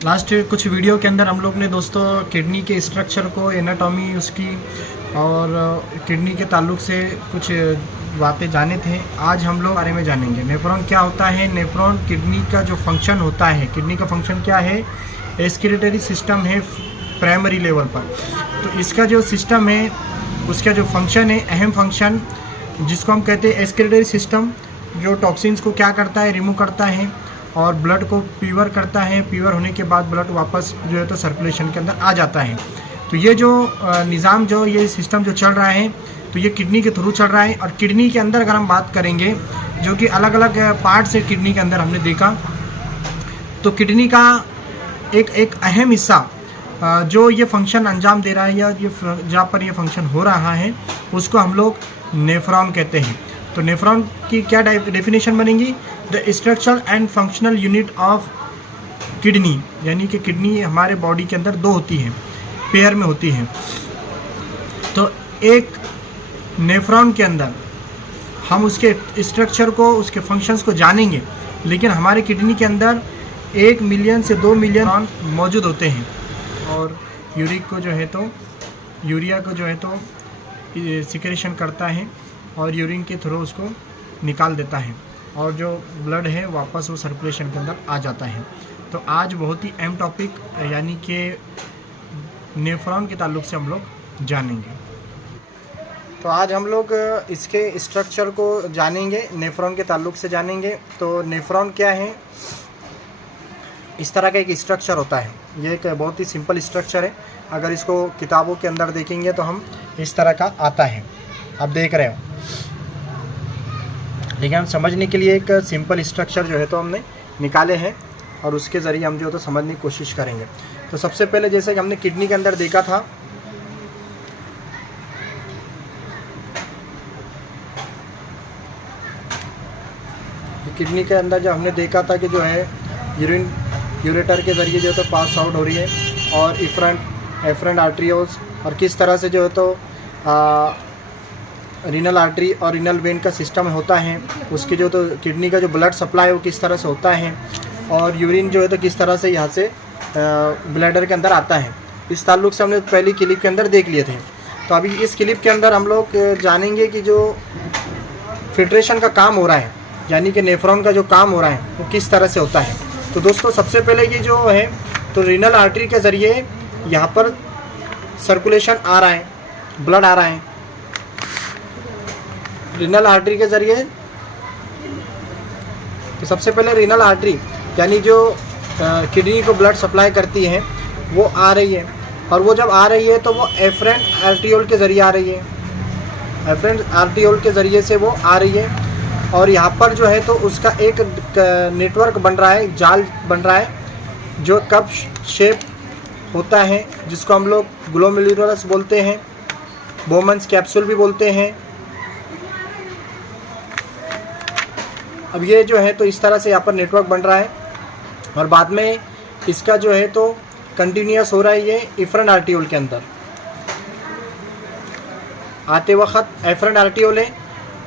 Last कुछ video के अंदर हम लोग ने दोस्तों किडनी के स्ट्रक्चर को, एनाटॉमी उसकी और किडनी के ताल्लुक से कुछ बातें जाने थे। आज हम लोग बारे में जानेंगे नेफ्रॉन क्या होता है। नेफ्रॉन किडनी का जो फंक्शन होता है, किडनी का फंक्शन क्या है, एक्सक्रीटरी सिस्टम है प्राइमरी लेवल पर। तो इसका जो सिस्टम है, उसका जो फंक्शन है, अहम फंक्शन जिसको हम कहते हैं एक्सक्रीटरी सिस्टम, जो टॉक्सिन्स को क्या करता है, रिमूव करता है और ब्लड को प्योर करता है। प्योर होने के बाद ब्लड वापस जो है तो सर्कुलेशन के अंदर आ जाता है। तो ये जो निज़ाम, जो ये सिस्टम जो चल रहा है, तो ये किडनी के थ्रू चल रहा है। और किडनी के अंदर अगर हम बात करेंगे, जो कि अलग अलग पार्ट से किडनी के अंदर हमने देखा, तो किडनी का एक अहम हिस्सा जो ये फंक्शन अंजाम दे रहा है, या ये जहाँ पर ये फंक्शन हो रहा है, उसको हम लोग नेफ्रॉन कहते हैं। तो नेफ्रॉन की क्या डेफिनेशन बनेगी? The structural and functional unit of kidney, यानी कि किडनी हमारे बॉडी के अंदर दो होती है, पेयर में होती है। तो एक नेफ्रॉन के अंदर हम उसके स्ट्रक्चर को, उसके फंक्शंस को जानेंगे, लेकिन हमारे किडनी के अंदर 1 मिलियन से 2 मिलियन नेफ्रॉन मौजूद होते हैं। और यूरिक को जो है तो, यूरिया को जो है तो सिक्रेशन करता है और यूरिन के थ्रू उसको निकाल देता है, और जो ब्लड है वापस वो सर्कुलेशन के अंदर आ जाता है। तो आज बहुत ही अहम टॉपिक यानी कि नेफ्रॉन के ताल्लुक से हम लोग जानेंगे। तो आज हम लोग इसके स्ट्रक्चर को जानेंगे, नेफ्रॉन के ताल्लुक से जानेंगे। तो नेफ्रॉन क्या है? इस तरह का एक स्ट्रक्चर होता है। ये एक बहुत ही सिंपल स्ट्रक्चर है। अगर इसको किताबों के अंदर देखेंगे तो हम इस तरह का आता है, आप देख रहे हो। लेकिन हम समझने के लिए एक सिंपल स्ट्रक्चर जो है तो हमने निकाले हैं, और उसके ज़रिए हम जो तो समझने की कोशिश करेंगे। तो सबसे पहले जैसे कि हमने किडनी के अंदर देखा था, किडनी के अंदर जो हमने देखा था कि जो है यूरिन यूरेटर के ज़रिए जो है तो पास आउट हो रही है, और एफरेंट आर्टरियोल्स, और किस तरह से जो है तो रीनल आर्टरी और रीनल वेन का सिस्टम होता है, उसकी जो तो किडनी का जो ब्लड सप्लाई वो किस तरह से होता है, और यूरिन जो है तो किस तरह से यहाँ से ब्लैडर के अंदर आता है। इस ताल्लुक से हमने पहली क्लिप के अंदर देख लिए थे। तो अभी इस क्लिप के अंदर हम लोग जानेंगे कि जो फिल्ट्रेशन का काम हो रहा है, यानी कि नेफ्रॉन का जो काम हो रहा है, वो किस तरह से होता है। तो दोस्तों सबसे पहले ये जो है तो रीनल आर्टरी के ज़रिए यहाँ पर सर्कुलेशन आ रहा है, ब्लड आ रहा है रीनल आर्टरी के ज़रिए। तो सबसे पहले रीनल आर्टरी यानी जो किडनी को ब्लड सप्लाई करती है वो आ रही है, और वो जब आ रही है तो वो एफरेंट आर्टियोल के ज़रिए आ रही है। एफरेंट आर्टियोल के ज़रिए से वो आ रही है, और यहाँ पर जो है तो उसका एक नेटवर्क बन रहा है, जाल बन रहा है, जो कप शेप होता है, जिसको हम लोग ग्लोमेरुलस बोलते हैं, बोमन्स कैप्सूल भी बोलते हैं। अब ये जो है तो इस तरह से यहाँ पर नेटवर्क बन रहा है, और बाद में इसका जो है तो कंटिन्यूस हो रहा है ये एफरेंट आर्टियोल के अंदर। आते वक्त एफरेंट आर्टियोल है,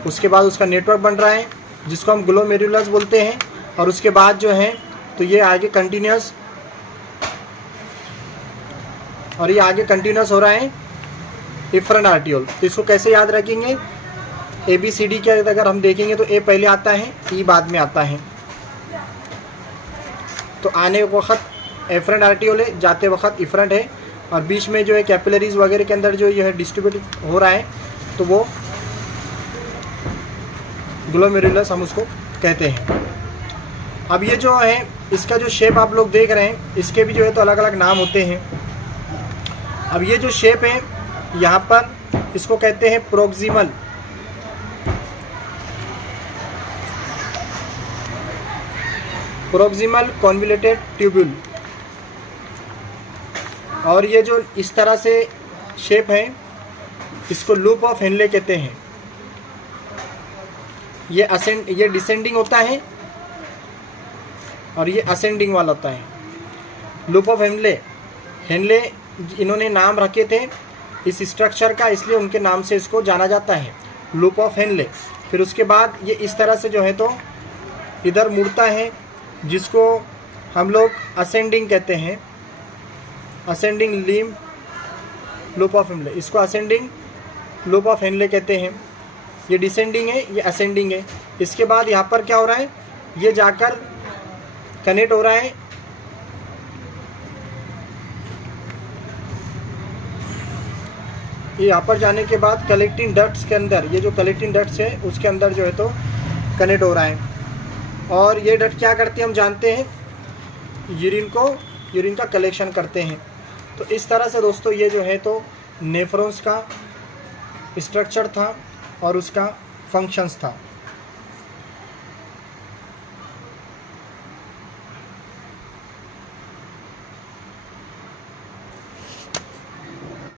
उसके बाद उसका नेटवर्क बन रहा है जिसको हम ग्लोमेरुलस बोलते हैं, और उसके बाद जो है तो ये आगे कंटिन्यूस, और ये आगे कंटिन्यूस हो रहा है एफरेंट आर्टियोल। तो इसको कैसे याद रखेंगे? ABCD के अगर हम देखेंगे तो A पहले आता है, E बाद में आता है। तो आने वक्त एफरेंट आर्टियोल है, जाते वक्त एफरेंट है, और बीच में जो है कैपिलरीज वगैरह के अंदर जो यह डिस्ट्रीब्यूट हो रहा है, तो वो ग्लोमेरुलस हम उसको कहते हैं। अब ये जो है इसका जो शेप आप लोग देख रहे हैं, इसके भी जो है तो अलग अलग नाम होते हैं। अब ये जो शेप है यहाँ पर, इसको कहते हैं प्रोक्सिमल, कॉन्वोल्यूटेड ट्यूब्यूल। और ये जो इस तरह से शेप है, इसको लूप ऑफ हेनले कहते हैं। ये डिसेंडिंग होता है, और ये असेंडिंग वाला होता है। लूप ऑफ हेनले इन्होंने नाम रखे थे इस स्ट्रक्चर का, इसलिए उनके नाम से इसको जाना जाता है, लूप ऑफ हेनले। फिर उसके बाद ये इस तरह से जो है तो इधर मुड़ता है, जिसको हम लोग असेंडिंग कहते हैं, ascending limb loop of Henle, इसको असेंडिंग लूप ऑफ हेनले कहते हैं। ये डिसेंडिंग है, ये असेंडिंग है। इसके बाद यहाँ पर क्या हो रहा है, ये जाकर कनेक्ट हो रहा है ये यहाँ पर जाने के बाद कलेक्टिंग डक्ट्स के अंदर, ये जो कलेक्टिंग डक्ट्स है उसके अंदर जो है तो कनेक्ट हो रहा है। और ये डक्ट क्या करते हैं हम जानते हैं, यूरिन का कलेक्शन करते हैं। तो इस तरह से दोस्तों ये जो है तो नेफ्रॉन्स का स्ट्रक्चर था और उसका फंक्शंस था।